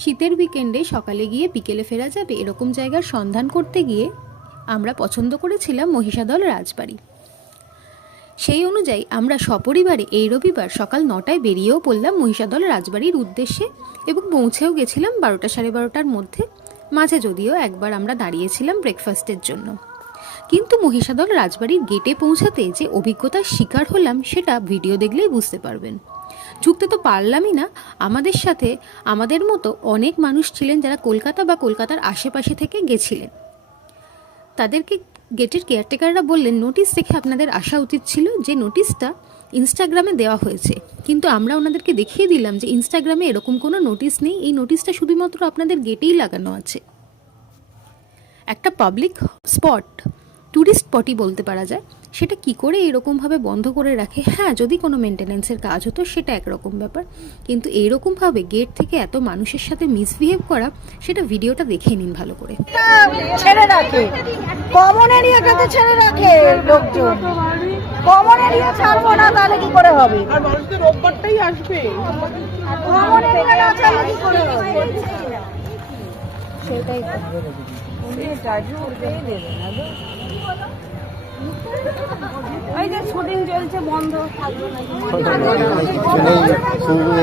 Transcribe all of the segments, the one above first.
শীতের উইকেন্ডে সকালে গিয়ে বিকেলে ফেরা যাবে এরকম জায়গার সন্ধান করতে গিয়ে আমরা পছন্দ করেছিলাম মহিষাদল রাজবাড়ি। সেই অনুযায়ী আমরা সপরিবারে এই রবিবার সকাল 9টায় বেরিয়েও পড়লাম মহিষাদল রাজবাড়ির উদ্দেশ্যে এবং পৌঁছেও গেছিলাম 12টা সাড়ে 12টার মধ্যে। মাঝে যদিও একবার আমরা দাঁড়িয়েছিলাম ব্রেকফাস্টের জন্য, কিন্তু মহিষাদল রাজবাড়ির গেটে পৌঁছাতে যে অভিজ্ঞতার শিকার হলাম সেটা ভিডিও দেখলেই বুঝতে পারবেন। ঢুকতে তো পারলামই না, আমাদের সাথে আমাদের মতো অনেক মানুষ ছিলেন যারা কলকাতা বা কলকাতার আশেপাশে থেকে গেছিলেন। তাদেরকে গেটের কেয়ারটেকাররা বললেন নোটিশ দেখে আপনাদের আসা উচিত ছিল, যে নোটিশটা ইনস্টাগ্রামে দেওয়া হয়েছে। কিন্তু আমরা ওনাদেরকে দেখিয়ে দিলাম যে ইনস্টাগ্রামে এরকম কোনো নোটিশ নেই, এই নোটিশটা শুধুমাত্র আপনাদের গেটেই লাগানো আছে। একটা পাবলিক স্পট, ট্যুরিস্ট স্পটই বলতে পারা যায়, সেটা কি করে এরকমভাবে বন্ধ করে রাখে? হ্যাঁ, যদি কোনো মেনটেন্যান্সের কাজ হতো সেটা একরকম ব্যাপার, কিন্তু এইরকমভাবে গেট থেকে এত মানুষের সাথে মিসবিহেভ করা, সেটা ভিডিওটা দেখে নিন ভালো করে। ছেড়ে রাখে কমন এরিয়াটাতে, ছেড়ে রাখে লোকজন। কমন এরিয়া ছাড়বো না তাহলে কি করে হবে? আর মানুষদের রোববারটাই আসবে, কমন এরিয়া না ছাড়লে কি করে হবে? সেটাই তো এই যে শুটিং চলছে, বন্ধ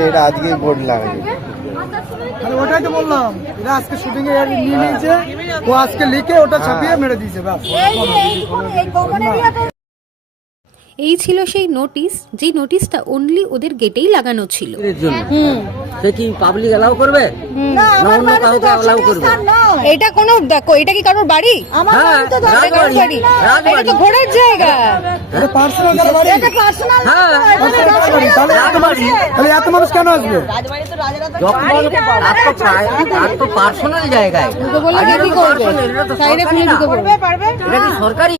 এটা আজকে বোর্ড লাগাবে। ওটাই তো বললাম, এরা আজকে শুটিং এ নিয়ে নিয়েছে, ও আজকে লিখে ওটা ছাপিয়ে মেরে দিয়েছে। এই কমন এরিয়াতে এই ছিল সেই নোটিশ, যেই নোটিশটা অনলি ওদের গেটেই লাগানো ছিল। সে কি পাবলিক এলাও করবে না, না অন্য কাউকে এলাও করবে? এটা কোনো এটা কি কারোর বাড়ি? আমার হ্যাঁ, বাড়ি তো রাজবাড়ি, বাড়ি। রাজবাড়ি। এটা তো ঘোরার জায়গা। এটা পার্সোনাল বাড়ি, এটা পার্সোনাল হ্যাঁ, তাহলে এত মানুষ কেন আসবে? যখন আর তো পার্সোনাল জায়গায় ঢুকে বলে কি করবে? সাইডে খুলে ঢুকে পড়বে। এটা কি সরকারি?